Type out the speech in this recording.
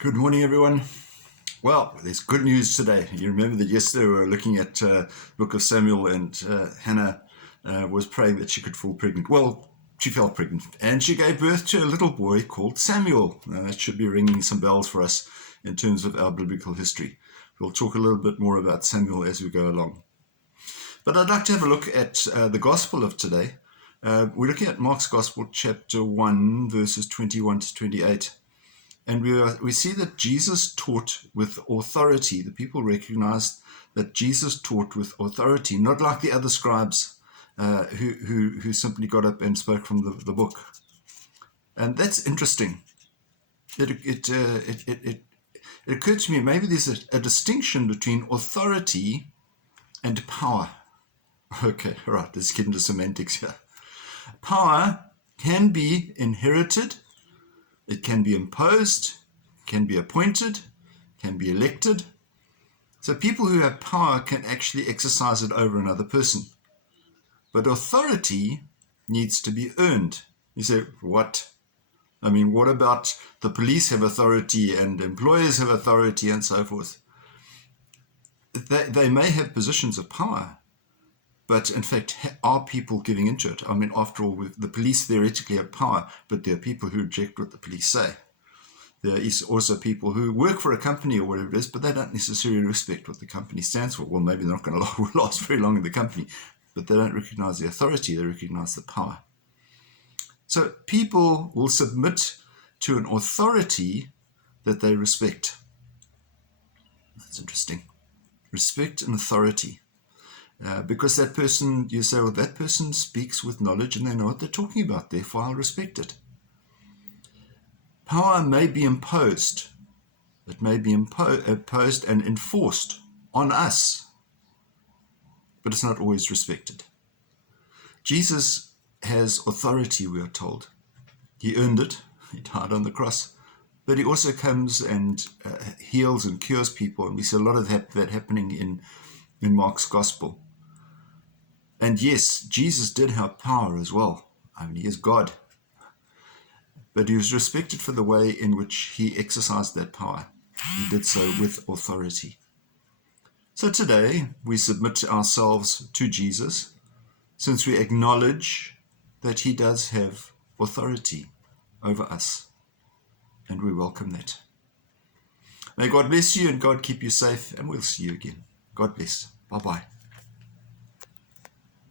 Good morning, everyone. Well, there's good news today. You remember that yesterday we were looking at the book of Samuel, and Hannah was praying that she could fall pregnant. Well, she fell pregnant, and she gave birth to a little boy called Samuel. Now, that should be ringing some bells for us in terms of our biblical history. We'll talk a little bit more about Samuel as we go along. But I'd like to have a look at the gospel of today. We're looking at Mark's Gospel, chapter 1, verses 21 to 28. And we see that Jesus taught with authority. The people recognized that Jesus taught with authority, not like the other scribes who simply got up and spoke from the book. And that's interesting. It occurred to me maybe there's a distinction between authority and power. Okay, all right, let's get into semantics here. Power can be inherited. It can be imposed, can be appointed, can be elected. So people who have power can actually exercise it over another person. But authority needs to be earned. You say, what? I mean, what about the police have authority and employers have authority and so forth? They may have positions of power, but in fact, are people giving into it? I mean, after all, the police theoretically have power, but there are people who reject what the police say. There is also people who work for a company or whatever it is, but they don't necessarily respect what the company stands for. Well, maybe they're not going to last very long in the company, but they don't recognize the authority, they recognize the power. So people will submit to an authority that they respect. That's interesting. Respect and authority. Because that person, you say, well, that person speaks with knowledge and they know what they're talking about, therefore I'll respect it. Power may be imposed. It may be imposed and enforced on us, but it's not always respected. Jesus has authority, we are told. He earned it. He died on the cross. But he also comes and heals and cures people, and we see a lot of that happening in Mark's Gospel. And yes, Jesus did have power as well. I mean, he is God. But he was respected for the way in which he exercised that power. He did so with authority. So today, we submit ourselves to Jesus, since we acknowledge that he does have authority over us. And we welcome that. May God bless you and God keep you safe, and we'll see you again. God bless. Bye-bye.